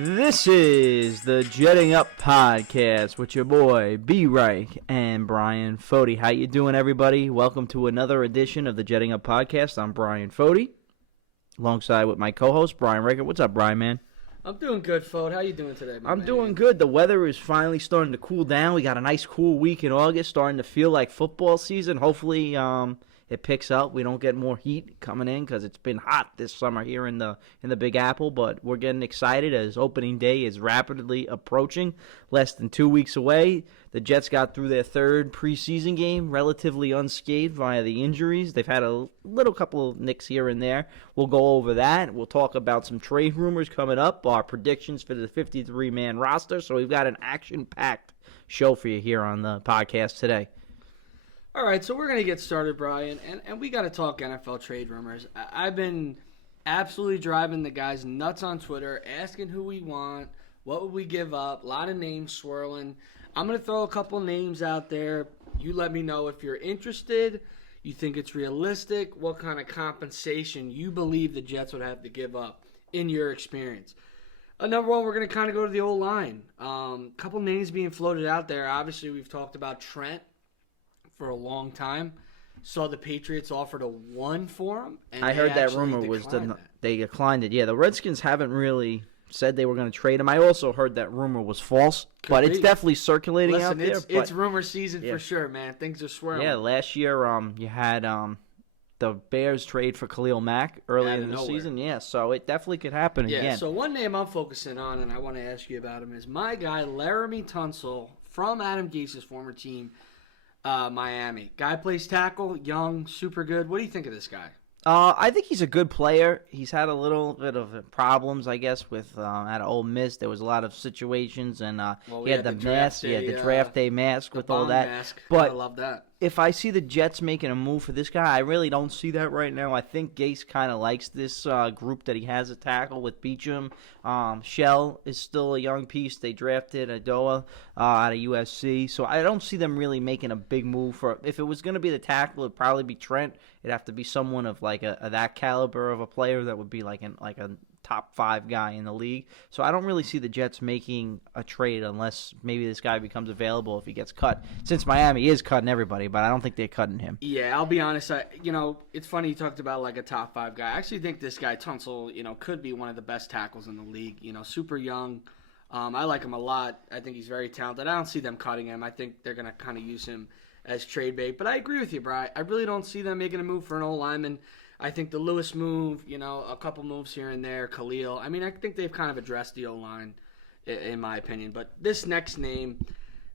This is the Jetting Up Podcast with your boy B-Reich and Bryan Foti. How you doing, everybody? Welcome to another edition of the Jetting Up Podcast. I'm Bryan Foti, alongside with my co-host, Bryan Reichert. What's up, Bryan, man? I'm doing good, Foti. How you doing today, man? Doing good. The weather is finally starting to cool down. We got a nice cool week in August, starting to feel like football season. Hopefully, it picks up. We don't get more heat coming in because it's been hot this summer here in the Big Apple. But we're getting excited as opening day is rapidly approaching, less than 2 weeks away. The Jets got through their third preseason game relatively unscathed via the injuries. They've had a little couple of nicks here and there. We'll go over that. We'll talk about some trade rumors coming up, our predictions for the 53-man roster. So we've got an action-packed show for you here on the podcast today. All right, so we're going to get started, Bryan, and we got to talk NFL trade rumors. I've been absolutely driving the guys nuts on Twitter, asking who we want, what would we give up, a lot of names swirling. I'm going to throw a couple names out there. You let me know if you're interested, you think it's realistic, what kind of compensation you believe the Jets would have to give up in your experience. Number one, we're going to kind of go to the old line. Couple names being floated out there. Obviously, we've talked about Trent for a long time. Saw the Patriots offered a 1 for him. And I heard that rumor was they declined it. Yeah, the Redskins haven't really said they were going to trade him. I also heard that rumor was false, but it's definitely circulating out there. It's rumor season for sure, man. Things are swirling. Yeah, last year you had the Bears trade for Khalil Mack early in the season. Yeah, so it definitely could happen again. Yeah, so one name I'm focusing on, and I want to ask you about him, is my guy Laramie Tunsil from Adam Gase's former team, Miami. Guy plays tackle, young, super good. What do you think of this guy? I think he's a good player. He's had a little bit of problems, I guess, with at Ole Miss. There was a lot of situations, and he had the mask, the draft day mask with all that. Mask. But I love that. If I see the Jets making a move for this guy, I really don't see that right now. I think Gase kind of likes this group that he has at tackle with Beachum. Shell is still a young piece. They drafted Adoa out of USC. So I don't see them really making a big move for. If it was going to be the tackle, it'd probably be Trent. It'd have to be someone of like a that caliber of a player that would be like a top 5 guy in the league. So I don't really see the Jets making a trade unless maybe this guy becomes available if he gets cut. Since Miami is cutting everybody, but I don't think they're cutting him. Yeah, I'll be honest. It's funny you talked about like a top 5 guy. I actually think this guy Tunsil, could be one of the best tackles in the league. Super young. I like him a lot. I think he's very talented. I don't see them cutting him. I think they're going to kind of use him as trade bait. But I agree with you, Bryan. I really don't see them making a move for an old lineman. I think the Lewis move, a couple moves here and there, Khalil. I mean, I think they've kind of addressed the O-line, in my opinion. But this next name,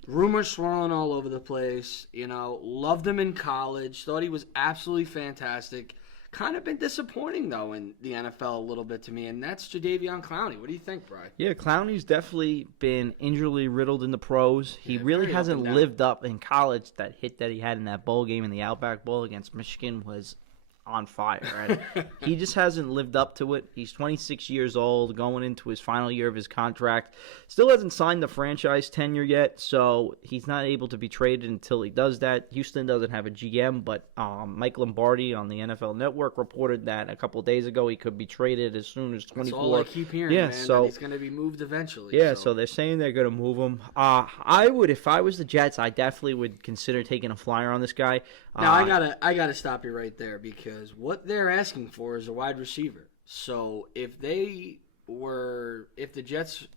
rumors swirling all over the place. Loved him in college. Thought he was absolutely fantastic. Kind of been disappointing, though, in the NFL a little bit to me, and that's Jadeveon Clowney. What do you think, Bryan? Yeah, Clowney's definitely been injury-riddled in the pros. He really hasn't lived up in college. That hit that he had in that bowl game in the Outback Bowl against Michigan was on fire, right? He just hasn't lived up to it. He's 26 years old, going into his final year of his contract. Still hasn't signed the franchise tenure yet, so he's not able to be traded until he does that. Houston doesn't have a GM, but Mike Lombardi on the NFL Network reported that a couple of days ago he could be traded as soon as 24. That's all I keep hearing, man, that he's going to be moved eventually. Yeah, so they're saying they're going to move him. I would, if I was the Jets, I definitely would consider taking a flyer on this guy. Now, I gotta stop you right there because what they're asking for is a wide receiver. So if the Jets,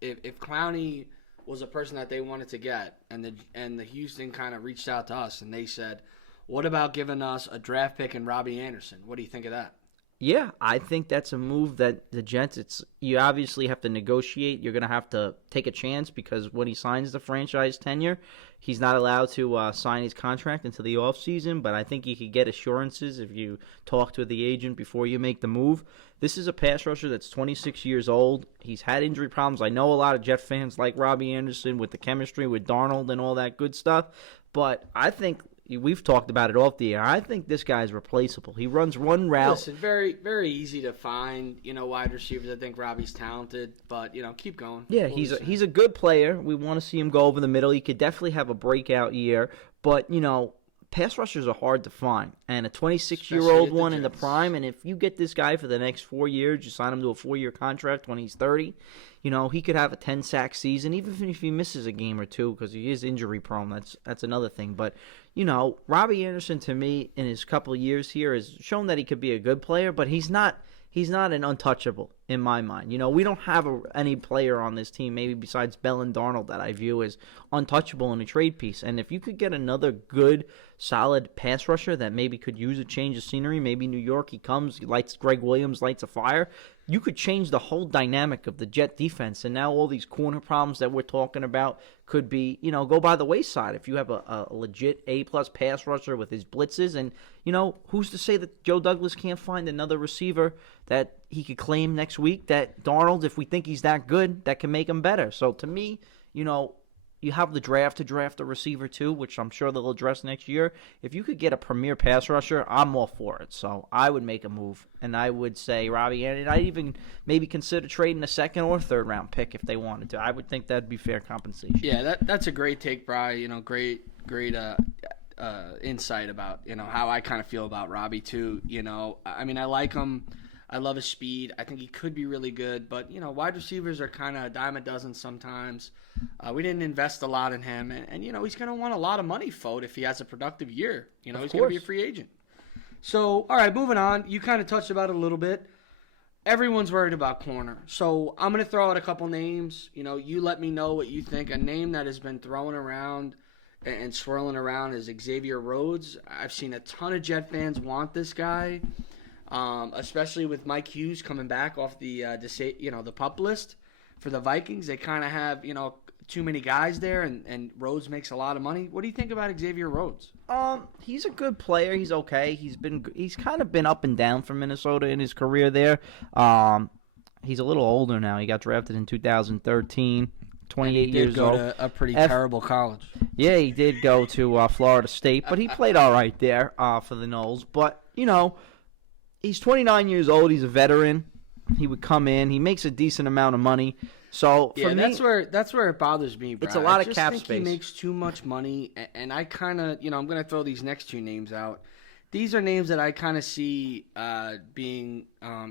if Clowney was a person that they wanted to get, and the Houston kind of reached out to us and they said, "What about giving us a draft pick and Robbie Anderson?" What do you think of that? Yeah, I think that's a move that the Jets, you obviously have to negotiate. You're going to have to take a chance because when he signs the franchise tenure, he's not allowed to sign his contract until the offseason, but I think you could get assurances if you talk to the agent before you make the move. This is a pass rusher that's 26 years old. He's had injury problems. I know a lot of Jet fans like Robbie Anderson with the chemistry with Darnold and all that good stuff, but I think we've talked about it off the air. I think this guy's replaceable. He runs one route. Listen, very, very easy to find, wide receivers. I think Robbie's talented, but, keep going. Yeah, he's a good player. We want to see him go over the middle. He could definitely have a breakout year, but, pass rushers are hard to find, and a 26-year-old Especially at the one in the Jets. prime. And if you get this guy for the next 4 years, you sign him to a 4-year contract when he's 30. He could have a 10-sack season, even if he misses a game or two, because he is injury prone. That's another thing. But Robbie Anderson, to me, in his couple of years here, has shown that he could be a good player, but he's not. He's not an untouchable in my mind. We don't have any player on this team, maybe besides Bell and Darnold, that I view as untouchable in a trade piece. And if you could get another good, solid pass rusher that maybe could use a change of scenery, maybe New York, he comes, Greg Williams lights a fire, you could change the whole dynamic of the Jet defense. And now all these corner problems that we're talking about could be, go by the wayside if you have a legit A-plus pass rusher with his blitzes. And, who's to say that Joe Douglas can't find another receiver that he could claim next week, that Darnold, if we think he's that good, that can make him better. So to me, you have the draft to draft a receiver too, which I'm sure they'll address next year. If you could get a premier pass rusher, I'm all for it. So I would make a move, and I would say Robbie Anderson. I'd even maybe consider trading a second or third round pick if they wanted to. I would think that'd be fair compensation. Yeah, that's a great take, Bryan. Great insight about how I kind of feel about Robbie too. I mean, I like him. I love his speed. I think he could be really good, but wide receivers are kind of a dime a dozen sometimes. We didn't invest a lot in him, and he's going to want a lot of money, Foti, if he has a productive year. He's going to be a free agent. So, all right, moving on. You kind of touched about it a little bit. Everyone's worried about corner, so I'm going to throw out a couple names. You let me know what you think. A name that has been thrown around and swirling around is Xavier Rhodes. I've seen a ton of Jet fans want this guy. Especially with Mike Hughes coming back off the PUP list for the Vikings. They kind of have too many guys there, and Rhodes makes a lot of money. What do you think about Xavier Rhodes? He's a good player. He's okay. He's kind of been up and down for Minnesota in his career there. He's a little older now. He got drafted in 2013. 28 years old. He did go to a pretty terrible college. Yeah, he did go to Florida State, but he played all right there for the Noles. But he's 29 years old. He's a veteran. He would come in. He makes a decent amount of money. So for me, that's where it bothers me, Bryan. It's a lot of cap I think space. He makes too much money, and I kind of, I'm going to throw these next two names out. These are names that I kind of see being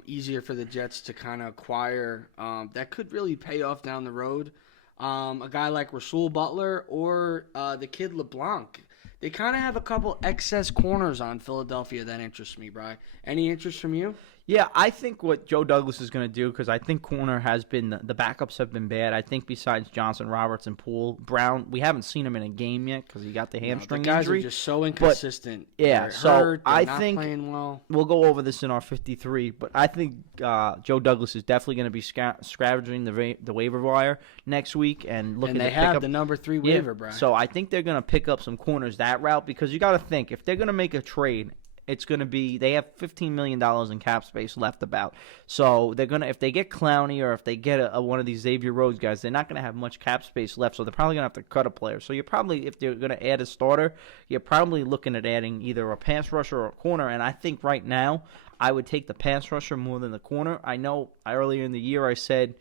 easier for the Jets to kind of acquire that could really pay off down the road. A guy like Rasul Butler or the kid LeBlanc. They kind of have a couple excess corners on Philadelphia that interest me, Bryan. Any interest from you? Yeah, I think what Joe Douglas is going to do, because I think corner has been the backups have been bad. I think besides Johnson, Roberts, and Poole, Brown, we haven't seen him in a game yet because he got the hamstring the guys injury. Are just so inconsistent. But, yeah, they're so hurt, they're I not think playing well. We'll go over this in our 53, but I think Joe Douglas is definitely going to be scavenging the waiver wire next week and looking they to have pick up the number 3 waiver, Bryan. So I think they're going to pick up some corners that route, because you got to think if they're going to make a trade, it's going to be, they have $15 million in cap space left about. So they're going to, if they get Clowney or if they get one of these Xavier Rhodes guys, they're not going to have much cap space left. So they're probably going to have to cut a player. So you're probably, if they're going to add a starter, you're probably looking at adding either a pass rusher or a corner. And I think right now I would take the pass rusher more than the corner. I know earlier in the year I said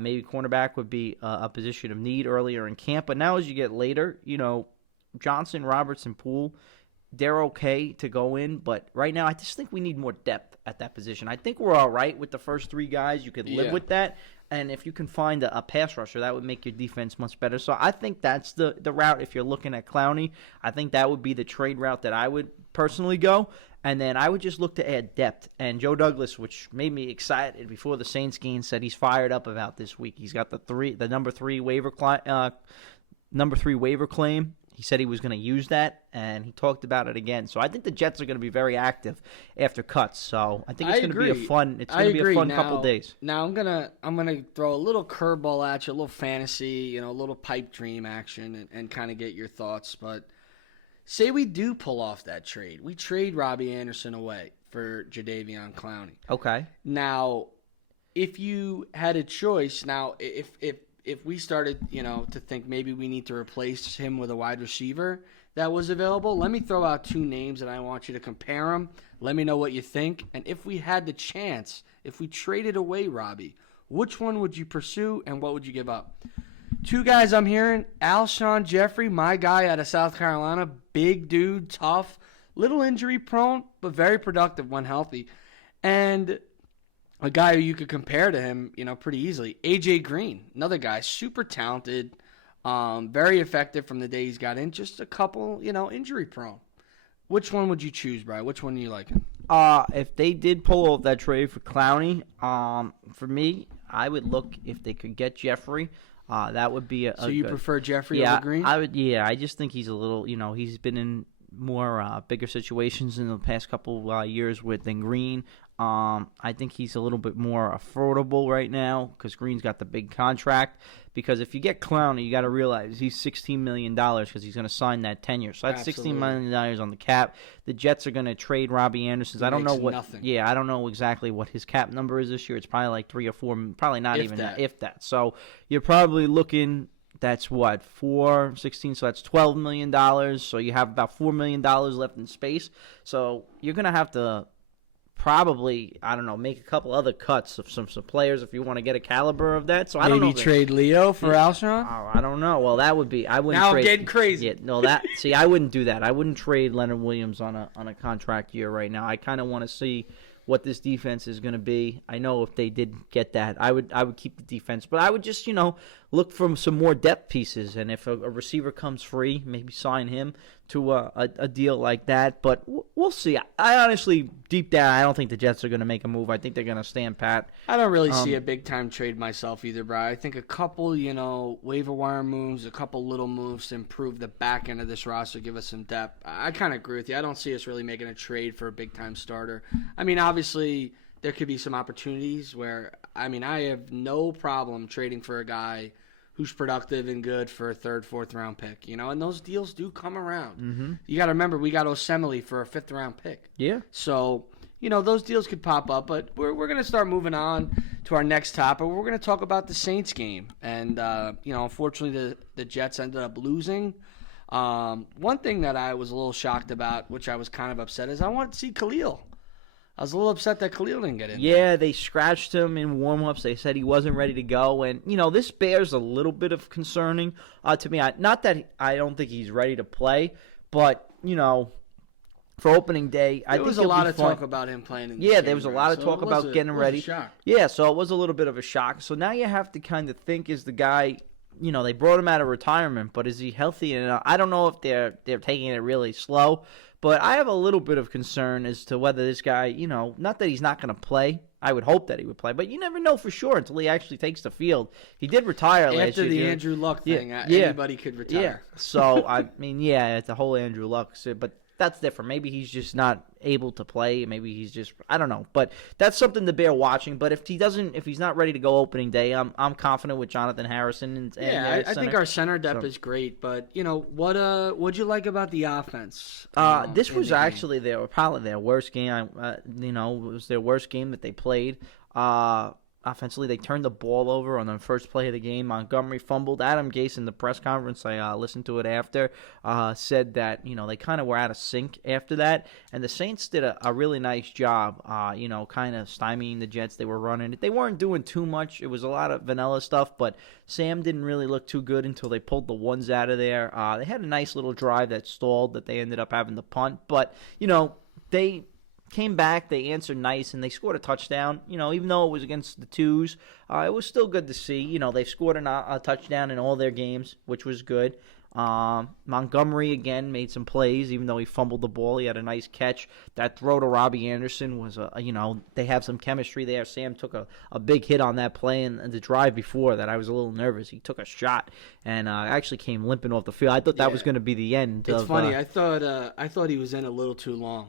maybe cornerback would be a position of need earlier in camp. But now as you get later, Johnson, Roberts, and Poole, they're okay to go in, but right now I just think we need more depth at that position. I think we're all right with the first 3 guys. You could live with that, and if you can find a pass rusher, that would make your defense much better. So I think that's the route if you're looking at Clowney. I think that would be the trade route that I would personally go, and then I would just look to add depth. And Joe Douglas, which made me excited before the Saints game, said he's fired up about this week. He's got the number 3 waiver claim. He said he was going to use that, and he talked about it again. So I think the Jets are going to be very active after cuts. So I think it's going to be a fun. It's going to be a fun couple days. Now I'm gonna throw a little curveball at you, a little fantasy, a little pipe dream action, and kind of get your thoughts. But say we do pull off that trade, we trade Robbie Anderson away for Jadeveon Clowney. Okay. Now, if you had a choice, if we started, to think maybe we need to replace him with a wide receiver that was available, let me throw out 2 names and I want you to compare them. Let me know what you think. And if we had the chance, if we traded away Robbie, which one would you pursue and what would you give up? Two guys I'm hearing, Alshon Jeffrey, my guy out of South Carolina, big dude, tough, little injury prone, but very productive when healthy. And a guy who you could compare to him, pretty easily, A.J. Green, another guy, super talented, very effective from the day he's got in, just a couple, injury prone. Which one would you choose, Bryan? Which one are you liking? If they did pull off that trade for Clowney, for me, I would look if they could get Jeffrey. That would be a So you good, prefer Jeffrey yeah, over Green? I would. Yeah, I just think he's a little. He's been in more bigger situations in the past couple years than Green. I think he's a little bit more affordable right now because Green's got the big contract. Because if you get Clowney, you got to realize he's $16 million because he's going to sign that tenure. So that's $16 million on the cap. The Jets are going to trade Robbie Anderson. I don't know what. Nothing. Yeah, I don't know exactly what his cap number is this year. It's probably like 3 or 4, probably not even that, if that. So you're probably looking. That's what, 4/16, so that's $12 million. So you have about $4 million left in space. So you're going to have to probably, I don't know, make a couple other cuts of some players if you want to get a caliber of that. So I don't know. Maybe trade Leo for Alshon? Oh, I don't know. Well, that would be, I wouldn't now trade. I'm getting crazy. Yeah, no, see, I wouldn't do that. I wouldn't trade Leonard Williams on a contract year right now. I kind of want to see what this defense is going to be. I know if they did get that, I would keep the defense, but I would just look for some more depth pieces, and if a receiver comes free, maybe sign him to a deal like that. But we'll see. I honestly, deep down, I don't think the Jets are going to make a move. I think they're going to stand pat. I don't really see a big time trade myself either, Bryan. I think a couple, waiver wire moves, a couple little moves to improve the back end of this roster, give us some depth. I kind of agree with you. I don't see us really making a trade for a big time starter. I mean, obviously, there could be some opportunities where, I have no problem trading for a guy who's productive and good for a third, fourth round pick, and those deals do come around. Mm-hmm. You got to remember, we got Osemele for a fifth round pick. Yeah. So, those deals could pop up, but we're going to start moving on to our next topic. We're going to talk about the Saints game. And, unfortunately, the Jets ended up losing. One thing that I was a little shocked about, which I was kind of upset, is I wanted to see Khalil. I was a little upset that Khalil didn't get in. Yeah, they scratched him in warm-ups. They said he wasn't ready to go. And, this bears a little bit of concerning to me. Not that I don't think he's ready to play, but, for opening day, I think there was a lot of talk about him playing in this game, there was a lot of talk about getting ready. Yeah, so it was a little bit of a shock. So now you have to kind of think, is the guy, they brought him out of retirement, but is he healthy? And I don't know if they're taking it really slow. But I have a little bit of concern as to whether this guy, not that he's not going to play. I would hope that he would play, but you never know for sure until he actually takes the field. He did retire last year. After the Andrew Luck thing, anybody could retire. Yeah. So, it's the whole Andrew Luck. But that's different. Maybe he's just not able to play. Maybe he's just, I don't know. But that's something to bear watching. But if he's not ready to go opening day, I'm confident with Jonathan Harrison. I think our center depth is great. But what'd you like about the offense? This was actually probably their worst game. It was their worst game that they played. Offensively, they turned the ball over on the first play of the game. Montgomery fumbled. Adam Gase in the press conference, I listened to it after, said that, they kind of were out of sync after that. And the Saints did a really nice job, kind of stymieing the Jets. They were running it. They weren't doing too much. It was a lot of vanilla stuff, but Sam didn't really look too good until they pulled the ones out of there. They had a nice little drive that stalled that they ended up having to punt. But, they came back, they answered nice, and they scored a touchdown. Even though it was against the twos, it was still good to see. They've scored a touchdown in all their games, which was good. Montgomery, again, made some plays, even though he fumbled the ball. He had a nice catch. That throw to Robbie Anderson was, they have some chemistry there. Sam took a big hit on that play, and the drive before that, I was a little nervous. He took a shot and actually came limping off the field. I thought that was going to be the end. It's funny. I thought he was in a little too long.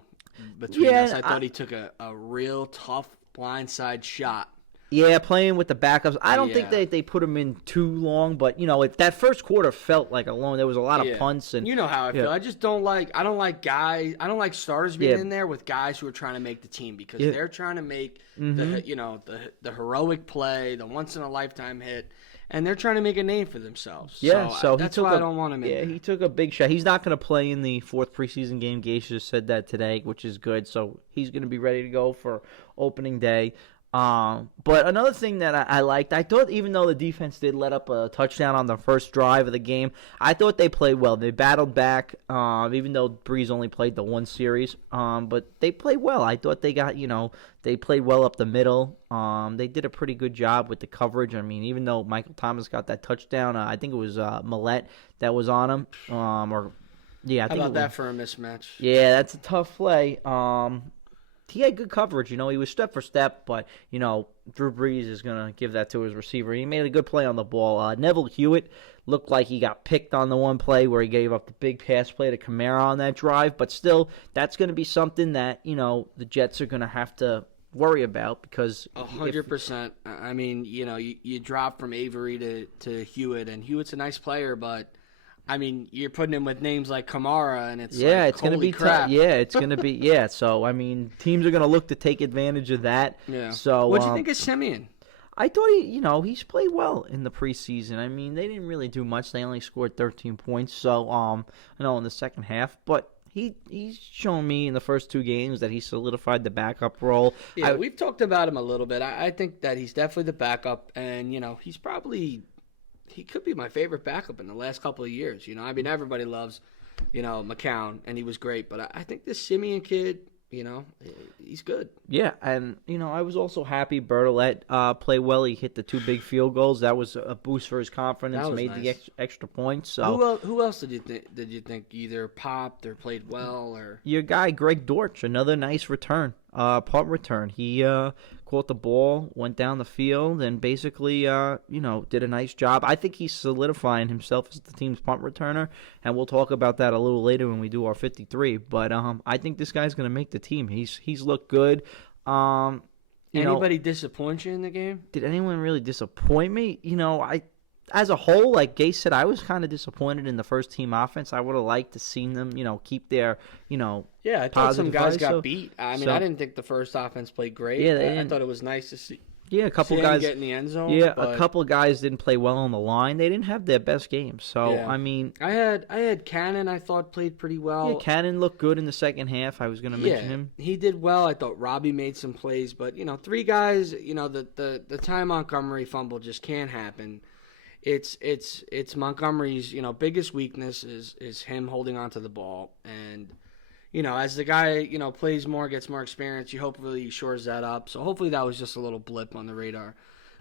Between us, I thought he took a real tough blindside shot. Yeah, playing with the backups. I don't think they put him in too long, but that first quarter felt like a long. There was a lot of punts, and you know how I feel. I just don't like. I don't like starters being in there with guys who are trying to make the team because they're trying to make the heroic play, the once in a lifetime hit. And they're trying to make a name for themselves. Yeah, so that's why I don't want him in. Yeah, he took a big shot. He's not going to play in the fourth preseason game. Gase just said that today, which is good. So he's going to be ready to go for opening day. But another thing that I liked, I thought even though the defense did let up a touchdown on the first drive of the game, I thought they played well. They battled back, even though Breeze only played the one series. But they played well. I thought they got, they played well up the middle. They did a pretty good job with the coverage. I mean, even though Michael Thomas got that touchdown, I think it was Millette that was on him. Yeah, I think How about that for a mismatch? Yeah, that's a tough play. He had good coverage. He was step for step, but, Drew Brees is going to give that to his receiver. He made a good play on the ball. Neville Hewitt looked like he got picked on the one play where he gave up the big pass play to Kamara on that drive, but still, that's going to be something that, the Jets are going to have to worry about because 100%. I mean, you drop from Avery to Hewitt, and Hewitt's a nice player, but I mean, you're putting him with names like Kamara, and it's it's going to be crap. tough. Yeah, it's going to be So I mean, teams are going to look to take advantage of that. Yeah. So what do you think of Simeon? I thought he's played well in the preseason. I mean, they didn't really do much. They only scored 13 points. So in the second half, but he's shown me in the first two games that he solidified the backup role. Yeah, we've talked about him a little bit. I think that he's definitely the backup, and he's probably. He could be my favorite backup in the last couple of years. I mean, everybody loves, McCown, and he was great. But I think this Simeon kid, he's good. Yeah, and, I was also happy Bertolette played well. He hit the two big field goals. That was a boost for his confidence, made nice. The extra points. So who else did you think either popped or played well? Or your guy, Greg Dortch, another nice return, punt return. He caught the ball, went down the field, and basically, did a nice job. I think he's solidifying himself as the team's punt returner, and we'll talk about that a little later when we do our 53. But I think this guy's going to make the team. He's looked good. Anybody disappoint you in the game? Did anyone really disappoint me? As a whole, like Gay said, I was kind of disappointed in the first team offense. I would have liked to seen them, keep their, Yeah, I thought some guys got beat. I mean, I didn't think the first offense played great. Yeah, I thought it was nice to see. Yeah, a couple guys get in the end zone. Yeah, a couple of guys didn't play well on the line. They didn't have their best game. So I mean, I had Cannon. I thought played pretty well. Yeah, Cannon looked good in the second half. I was going to mention him. He did well. I thought Robbie made some plays, but three guys. The Ty Montgomery fumble just can't happen. It's Montgomery's biggest weakness is him holding onto the ball, and as the guy plays more, gets more experience, you hopefully he shores that up. So hopefully that was just a little blip on the radar.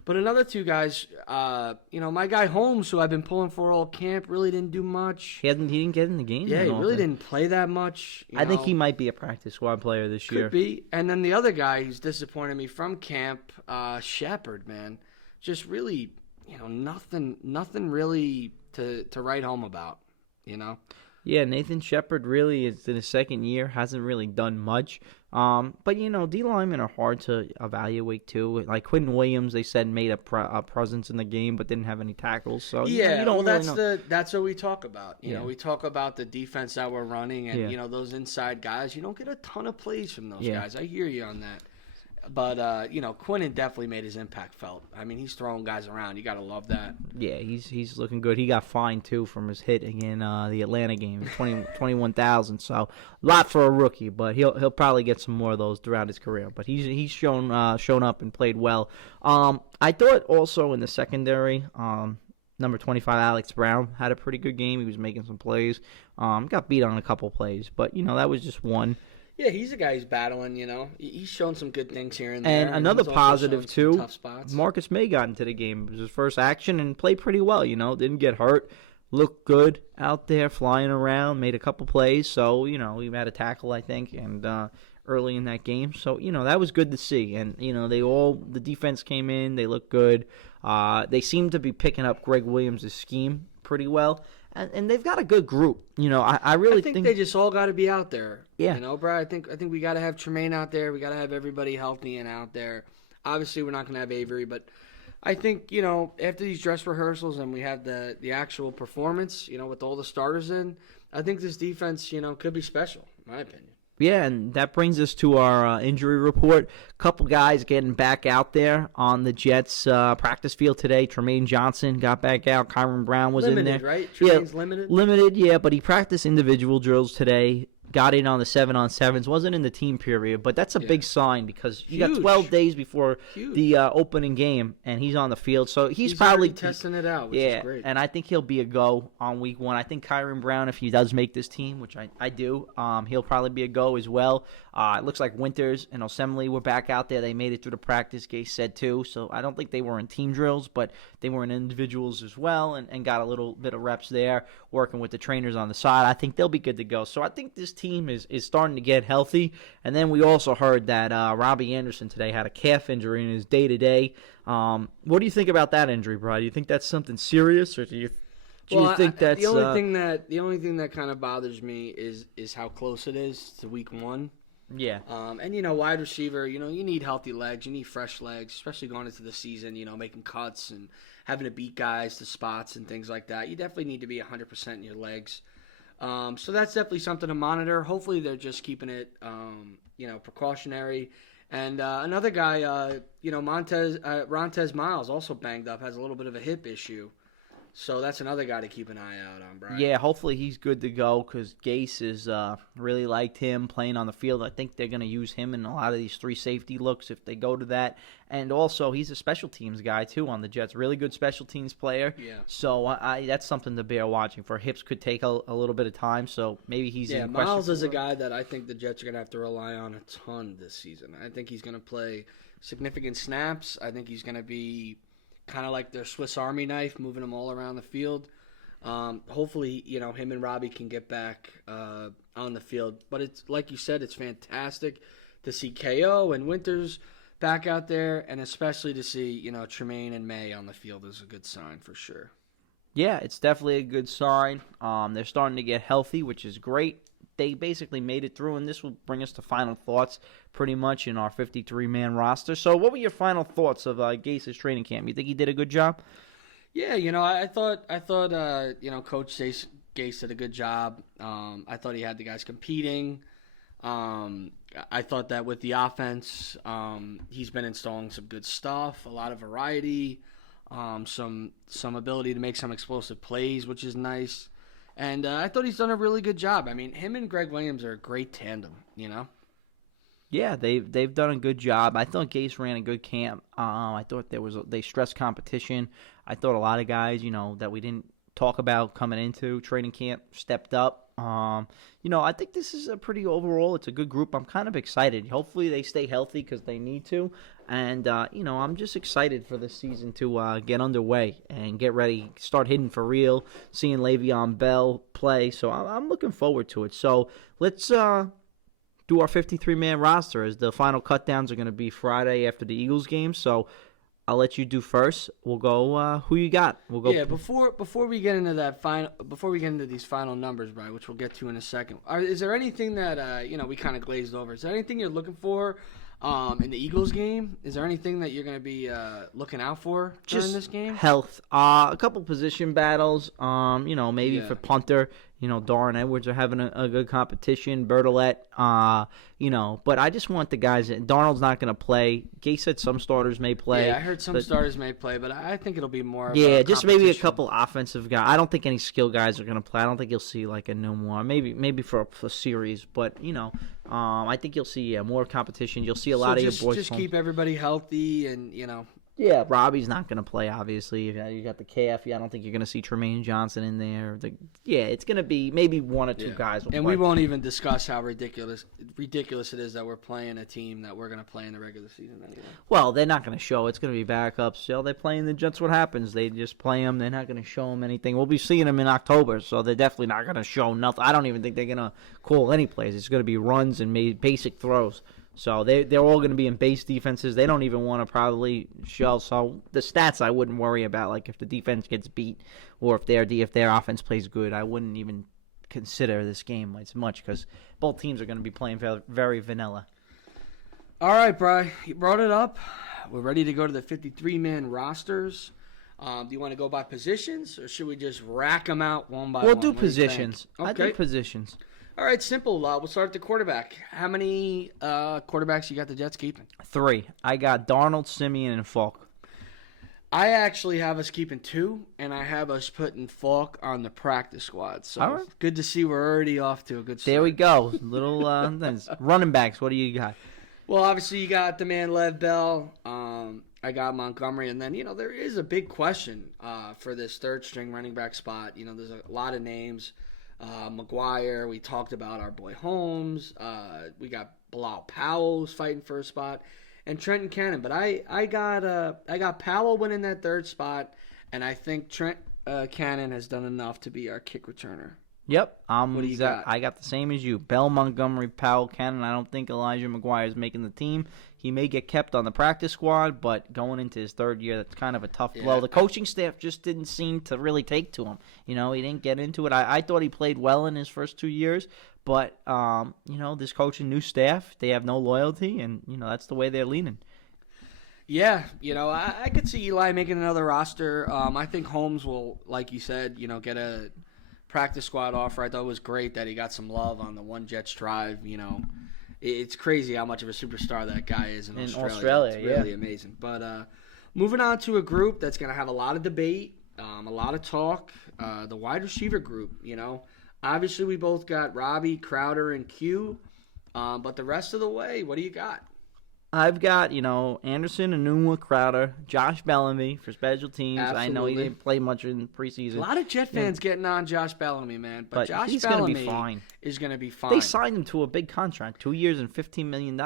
But another two guys, my guy Holmes, who I've been pulling for all camp, really didn't do much. He didn't get in the game. Yeah, he really didn't play that much. I think he might be a practice squad player this year. Could be. And then the other guy who's disappointed me from camp, Shepard, man, just really. Nothing really to write home about, Yeah, Nathan Shepard really is in his second year, hasn't really done much. But, D linemen are hard to evaluate, too. Like Quentin Williams, they said, made a presence in the game but didn't have any tackles. So yeah, you don't really know. That's what we talk about. We talk about the defense that we're running and, those inside guys. You don't get a ton of plays from those guys. I hear you on that. But, Quinnen definitely made his impact felt. I mean, he's throwing guys around. You got to love that. Yeah, he's looking good. He got fined, too, from his hit in the Atlanta game, 21,000. So, a lot for a rookie, but he'll probably get some more of those throughout his career. But he's shown up and played well. I thought also in the secondary, number 25, Alex Brown, had a pretty good game. He was making some plays. Got beat on a couple plays, but, that was just one. Yeah, he's a guy who's battling, He's shown some good things here and there. And another positive, too, Marcus May got into the game. It was his first action and played pretty well, Didn't get hurt. Looked good out there, flying around, made a couple plays. So, he had a tackle, I think, and early in that game. So, that was good to see. And, the defense came in. They looked good. They seemed to be picking up Greg Williams' scheme pretty well. And they've got a good group. I really think they just all got to be out there. Yeah. Brad, I think we got to have Tremaine out there. We got to have everybody healthy and out there. Obviously, we're not going to have Avery, but I think, after these dress rehearsals and we have the actual performance, with all the starters in, I think this defense, could be special, in my opinion. Yeah, and that brings us to our injury report. A couple guys getting back out there on the Jets practice field today. Tremaine Johnson got back out. Kyron Brown was limited, in there. Right? Tremaine's limited? Limited, yeah, but he practiced individual drills today. got in on the 7-on-7s, wasn't in the team period, but that's a big sign because you got Huge. 12 days before Huge. the opening game, and he's on the field. So he's probably already testing it out, which is great. And I think he'll be a go on week 1. I think Kyron Brown, if he does make this team, which I do, he'll probably be a go as well. It looks like Winters and Osemele were back out there. They made it through the practice, Gase said too. So I don't think they were in team drills, but they were in individuals as well and got a little bit of reps there, working with the trainers on the side. I think they'll be good to go. So I think this team is starting to get healthy. And then we also heard that Robbie Anderson today had a calf injury in his day-to-day. What do you think about that injury, Bryan? Do you think that's something serious, or do you think that's the only thing that kind of bothers me is how close it is to week 1. Yeah. And wide receiver, you need healthy legs, you need fresh legs, especially going into the season, making cuts and having to beat guys to spots and things like that. You definitely need to be 100% in your legs. So that's definitely something to monitor. Hopefully they're just keeping it, precautionary. And another guy, Rontez Miles, also banged up, has a little bit of a hip issue. So that's another guy to keep an eye out on, Bryan. Yeah, hopefully he's good to go because Gase is really liked him playing on the field. I think they're going to use him in a lot of these 3 safety looks if they go to that. And also, he's a special teams guy, too, on the Jets. Really good special teams player. Yeah. So that's something to bear watching for. Hips could take a little bit of time, so maybe he's in question. Miles is a guy that I think the Jets are going to have to rely on a ton this season. I think he's going to play significant snaps. I think he's going to be kind of like their Swiss Army knife, moving them all around the field. Hopefully, him and Robbie can get back on the field. But it's like you said, it's fantastic to see KO and Winters back out there, and especially to see, Tremaine and May on the field is a good sign for sure. Yeah, it's definitely a good sign. They're starting to get healthy, which is great. They basically made it through, and this will bring us to final thoughts pretty much in our 53-man roster. So what were your final thoughts of Gase's training camp? You think he did a good job? Yeah, I thought Coach Gase did a good job. I thought he had the guys competing. I thought that with the offense, he's been installing some good stuff, a lot of variety, some ability to make some explosive plays, which is nice. And I thought he's done a really good job. I mean, him and Greg Williams are a great tandem, Yeah, they've done a good job. I thought Gase ran a good camp. I thought they stressed competition. I thought a lot of guys, that we didn't talk about coming into training camp stepped up. I think this is a pretty overall. It's a good group. I'm kind of excited. Hopefully they stay healthy because they need to. And I'm just excited for this season to get underway and get ready, start hitting for real, seeing Le'Veon Bell play. So I'm looking forward to it. So let's do our 53-man roster, as the final cutdowns are going to be Friday after the Eagles game. So I'll let you do first. We'll go. Who you got? We'll go. Yeah. Before we get into these final numbers, Brian, which we'll get to in a second, is there anything that we kind of glazed over? Is there anything you're looking for in the Eagles game? Is there anything that you're going to be looking out for during this game? Health. A couple position battles. Maybe for punter. Darren Edwards are having a good competition. Bertolette, but I just want the guys. Darnold's not going to play. Gase said some starters may play. Yeah, I heard some starters may play, but I think it'll be more. Yeah, just maybe a couple offensive guys. I don't think any skill guys are going to play. I don't think you'll see like a no more. Maybe for a series, but I think you'll see more competition. You'll see a lot of your boys. Just keep everybody healthy and Yeah, Robbie's not going to play, obviously. You got the calf. I don't think you're going to see Tremaine Johnson in there. It's going to be maybe one or two guys. And we won't even discuss how ridiculous it is that we're playing a team that we're going to play in the regular season anyway. Well, they're not going to show. It's going to be backups. They're playing the Jets. What happens? They just play them. They're not going to show them anything. We'll be seeing them in October, so they're definitely not going to show nothing. I don't even think they're going to call any plays. It's going to be runs and basic throws. So they're all going to be in base defenses. They don't even want to probably show. So the stats I wouldn't worry about. Like if the defense gets beat or if their offense plays good, I wouldn't even consider this game as much because both teams are going to be playing very, very vanilla. All right, Bri, you brought it up. We're ready to go to the 53-man rosters. Do you want to go by positions or should we just rack them out one by one? We'll do positions. Okay. I do positions. All right, simple. We'll start at the quarterback. How many quarterbacks you got the Jets keeping? 3. I got Darnold, Simeon, and Falk. I actually have us keeping 2, and I have us putting Falk on the practice squad. So All right. good to see we're already off to a good start. There we go. Little things. Running backs. What do you got? Well, obviously, you got the man Lev Bell. I got Montgomery. And then, there is a big question for this third-string running back spot. There's a lot of names. McGuire. We talked about our boy Holmes. We got Bilal Powell who's fighting for a spot. And Trenton Cannon. But I got Powell winning that third spot. And I think Trent Cannon has done enough to be our kick returner. Yep. What do you got? I got the same as you. Bell, Montgomery, Powell, Cannon. I don't think Elijah McGuire is making the team. He may get kept on the practice squad, but going into his third year, that's kind of a tough blow. The coaching staff just didn't seem to really take to him. He didn't get into it. I thought he played well in his first 2 years, but, this coaching new staff, they have no loyalty, and, that's the way they're leaning. Yeah, I could see Eli making another roster. I think Holmes will, like you said, get a practice squad offer. I thought it was great that he got some love on the one Jets drive. It's crazy how much of a superstar that guy is in Australia. It's really amazing. But moving on to a group that's going to have a lot of debate, a lot of talk, the wide receiver group. Obviously we both got Robbie, Crowder, and Q. But the rest of the way, what do you got? I've got, Anderson, Enunwa, Crowder, Josh Bellamy for special teams. Absolutely. I know he didn't play much in preseason. A lot of Jet fans getting on Josh Bellamy, man. But Josh he's Bellamy gonna be fine. is going to be fine. They signed him to a big contract, 2 years and $15 million.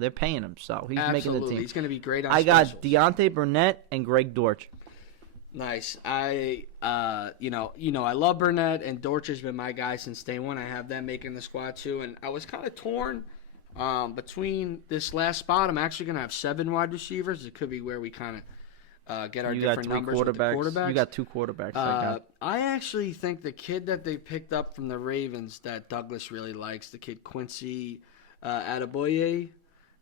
They're paying him, so he's making the team. He's going to be great on I specials. got Deontay Burnett and Greg Dortch. Nice. I love Burnett, and Dortch has been my guy since day one. I have them making the squad too, and I was kind of torn between this last spot. I'm actually going to have 7 wide receivers. It could be where we kind of get our different numbers with the quarterbacks. You got 2 quarterbacks. I actually think the kid that they picked up from the Ravens that Douglas really likes, the kid Quincy Adeboye,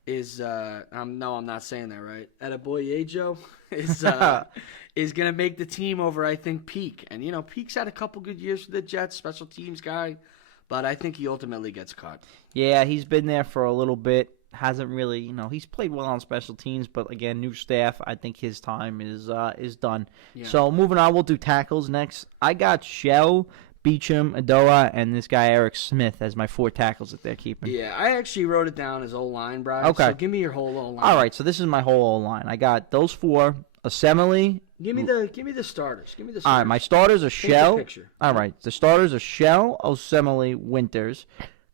is I'm not saying that right. Adeboyejo is going to make the team over, I think, Peak. And, Peak's had a couple good years for the Jets, special teams guy. But I think he ultimately gets cut. Yeah, he's been there for a little bit. Hasn't really, he's played well on special teams, but again, new staff. I think his time is done. Yeah. So moving on, we'll do tackles next. I got Shell, Beecham, Adoa, and this guy Eric Smith as my 4 tackles that they're keeping. Yeah, I actually wrote it down as O-line, Bryan. Okay. So give me your whole O-line. All right, so this is my whole O-line. I got those 4. Assembly. Give me the starters. All right, my starters are Shell. All right, the starters are Shell, Assembly, Winters,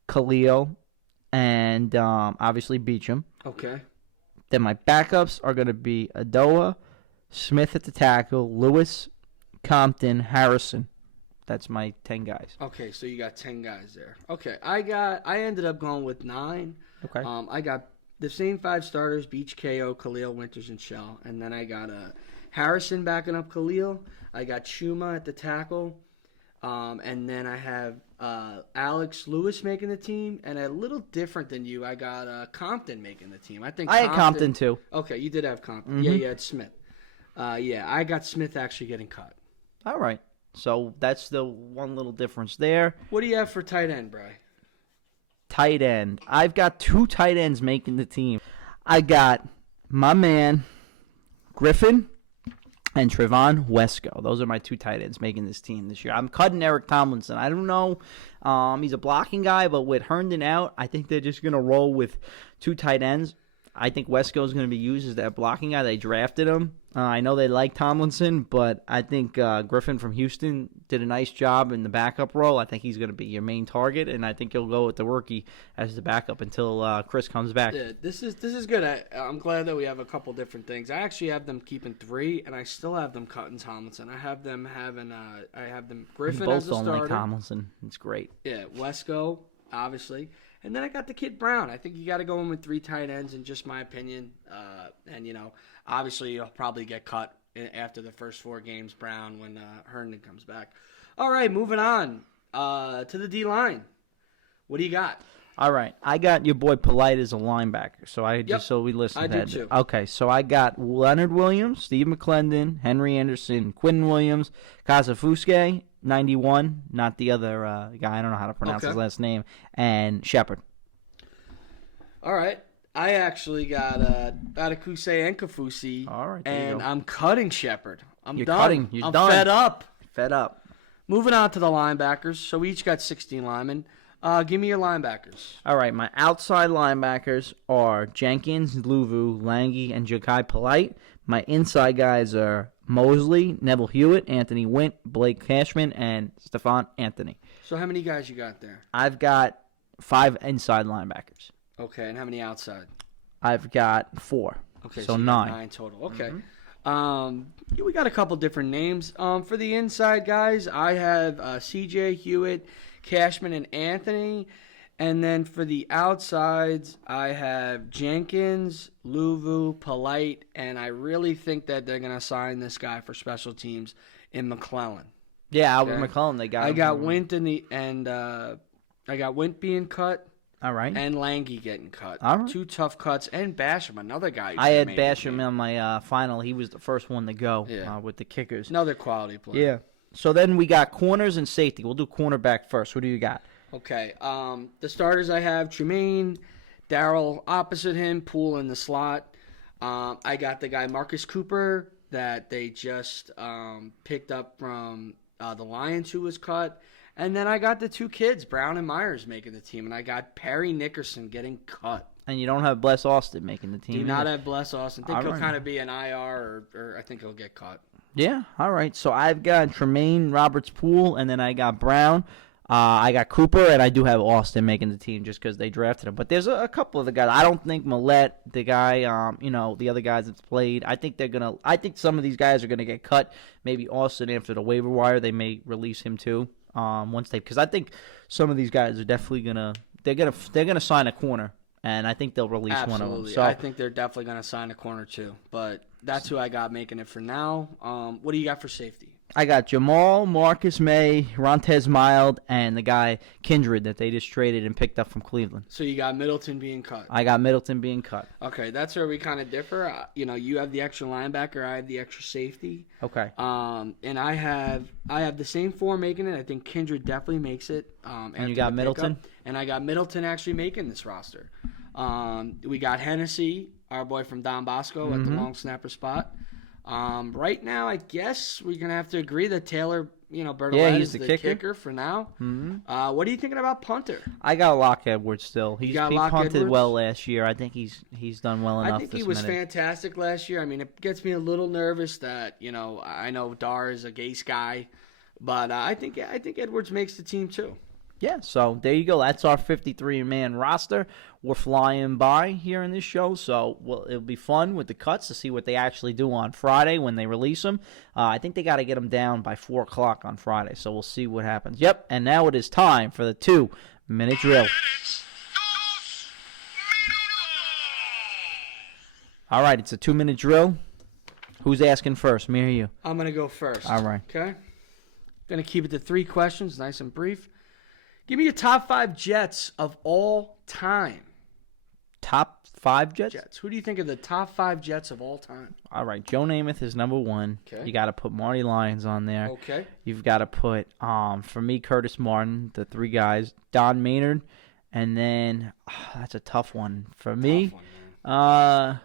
Khalil, and obviously Beecham. Okay. Then my backups are going to be Adoa, Smith at the tackle, Lewis, Compton, Harrison. That's my 10 guys. Okay, so you got 10 guys there. Okay, I ended up going with 9. Okay. I got the same 5 starters: Beach, KO, Khalil, Winters, and Shell. And then I got Harrison backing up Khalil. I got Chuma at the tackle. And then I have Alex Lewis making the team. And a little different than you, I got Compton making the team. I had Compton too. Okay, you did have Compton. Mm-hmm. Yeah, you had Smith. I got Smith actually getting cut. All right. So that's the one little difference there. What do you have for tight end, Bri? Tight end. I've got 2 tight ends making the team. I got my man Griffin and Trevon Wesco. Those are my 2 tight ends making this team this year. I'm cutting Eric Tomlinson. I don't know. He's a blocking guy, but with Herndon out, I think they're just going to roll with 2 tight ends. I think Wesco is going to be used as that blocking guy. They drafted him. I know they like Tomlinson, but I think Griffin from Houston did a nice job in the backup role. I think he's going to be your main target, and I think he'll go with the rookie as the backup until Chris comes back. Yeah, this is good. I'm glad that we have a couple different things. I actually have them keeping 3, and I still have them cutting Tomlinson. I have them Griffin as a starter. Both don't like Tomlinson. It's great. Yeah, Wesco, obviously. And then I got the kid Brown. I think you got to go in with 3 tight ends, in just my opinion. And, obviously you'll probably get cut after the first 4 games, Brown, when Herndon comes back. All right, moving on to the D-line. What do you got? All right, I got your boy Polite as a linebacker. So we listen. I do too. Okay, so I got Leonard Williams, Steve McClendon, Henry Anderson, Quinn Williams, Kazafuske, 91, not the other guy. I don't know how to pronounce his last name, and Shepard. All right. I actually got Adekuse and Kafusi, All right, there you and go. I'm cutting Shepard. You're done. cutting. You're I'm done. fed up. Fed up. Moving on to the linebackers. So we each got 16 linemen. Give me your linebackers. All right, my outside linebackers are Jenkins, Luvu, Lange, and Ja'Kai Polite. My inside guys are Mosley, Neville Hewitt, Anthony Wint, Blake Cashman, and Stephon Anthony. So how many guys you got there? I've got 5 inside linebackers. Okay, and how many outside? I've got 4. Okay, so you got 9. 9 total. Okay. We got a couple different names. For the inside guys, I have CJ, Hewitt, Cashman, and Anthony. And then for the outsides, I have Jenkins, Luvu, Polite, and I really think that they're going to sign this guy for special teams in McClellan. Yeah, Albert Okay. McClellan. They got. I him. got Wint I got Wint being cut All right. and Lange getting cut. All right. 2 tough cuts, and Basham, another guy. who I should've had made the Basham team. on my final. He was the first one to go Yeah. with the kickers. Another quality player. Yeah. So then we got corners and safety. We'll do cornerback first. Who do you got? Okay. The starters I have Tremaine, Darrell opposite him, Poole in the slot. I got the guy Marcus Cooper that they just picked up from the Lions who was cut. And then I got the 2 kids, Brown and Myers, making the team. And I got Perry Nickerson getting cut. And you don't have Bless Austin making the team. Do not either. have Bless Austin. Think All he'll right. kind of be an IR or I think he'll get cut. Yeah. All right. So I've got Tremaine, Roberts, Poole, and then I got Brown. I got Cooper, and I do have Austin making the team just because they drafted him. But there's a couple of the guys. I don't think Millette, the guy, the other guys that's played. I think some of these guys are gonna get cut. Maybe Austin after the waiver wire, they may release him too. Because I think some of these guys are definitely they're gonna sign a corner, and I think they'll release one of them. So I think they're definitely going to sign a corner too. But that's who I got making it for now. What do you got for safety? I got Jamal, Marcus May, Rontez Mild, and the guy Kindred that they just traded and picked up from Cleveland. So you got Middleton being cut. I got Middleton being cut. Okay, that's where we kind of differ. You have the extra linebacker, I have the extra safety. Okay. And I have the same 4 making it. I think Kindred definitely makes it. And you got Middleton? And I got Middleton actually making this roster. We got Hennessy, our boy from Don Bosco, at the long snapper spot. Right now, I guess we're gonna have to agree that Taylor, Bertolette he's is the the kicker. for now. What are you thinking about punter? I got Locke Edwards still. He got Locke punted Edwards? well last year. I think he's done well enough. I think he this was minute. fantastic last year. I mean, it gets me a little nervous that I know Dar is a Gase guy, but I think Edwards makes the team too. Yeah, so there you go. That's our 53-man roster. We're flying by here in this show, so it'll be fun with the cuts to see what they actually do on Friday when they release them. I think they got to get them down by 4 o'clock on Friday, so we'll see what happens. Yep, and now it is time for the 2-minute drill. All right, it's a 2-minute drill. Who's asking first, me or you? I'm gonna go first. All right. Okay. Gonna keep it to 3 questions, nice and brief. Give me your top 5 Jets of all time. Top 5 Jets? Who do you think are the top 5 Jets of all time? All right, Joe Namath is number 1. Okay. You got to put Marty Lyons on there. Okay. You've got to put, for me, Curtis Martin, the 3 guys, Don Maynard, and then that's a tough one. For me, Tough one, man.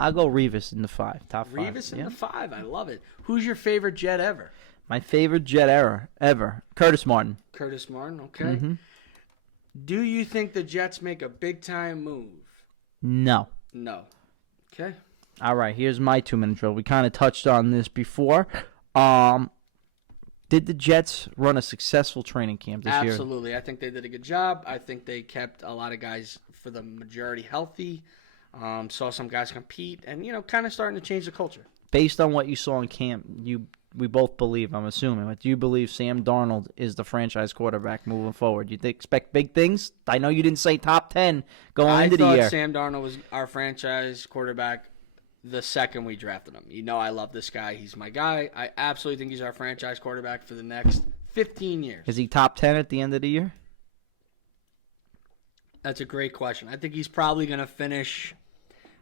I'll go Revis in the 5, top 5. Revis in the 5. I love it. Who's your favorite Jet ever? My favorite Jet ever, Curtis Martin. Curtis Martin, okay. Mm-hmm. Do you think the Jets make a big-time move? No. No. Okay. All right, here's my 2-minute drill. We kind of touched on this before. Did the Jets run a successful training camp this year? Absolutely. I think they did a good job. I think they kept a lot of guys, for the majority, healthy. Saw some guys compete and, kind of starting to change the culture. Based on what you saw in camp, we both believe, I'm assuming, but do you believe Sam Darnold is the franchise quarterback moving forward? You expect big things? I know you didn't say top 10 going into the year. I thought Sam Darnold was our franchise quarterback the second we drafted him. I love this guy. He's my guy. I absolutely think he's our franchise quarterback for the next 15 years. Is he top 10 at the end of the year? That's a great question. I think he's probably going to finish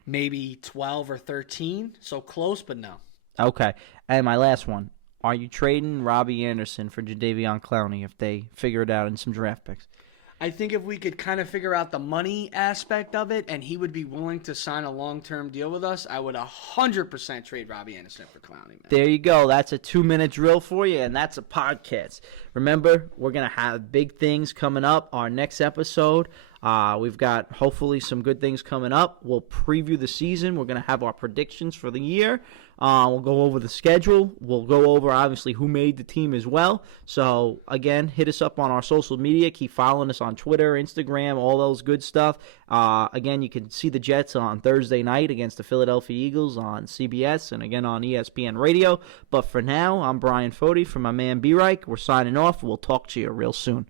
maybe 12 or 13, so close, but no. Okay. And my last one. Are you trading Robbie Anderson for Jadeveon Clowney if they figure it out in some draft picks? I think if we could kind of figure out the money aspect of it and he would be willing to sign a long-term deal with us, I would 100% trade Robbie Anderson for Clowney, man. There you go. That's a 2-minute drill for you, and that's a podcast. Remember, we're going to have big things coming up. Our next episode, we've got hopefully some good things coming up. We'll preview the season. We're going to have our predictions for the year. We'll go over the schedule. We'll go over, obviously, who made the team as well. So, again, hit us up on our social media. Keep following us on Twitter, Instagram, all those good stuff. Again, you can see the Jets on Thursday night against the Philadelphia Eagles on CBS and, again, on ESPN Radio. But for now, I'm Bryan Foti from my man B-Reich. We're signing off. We'll talk to you real soon.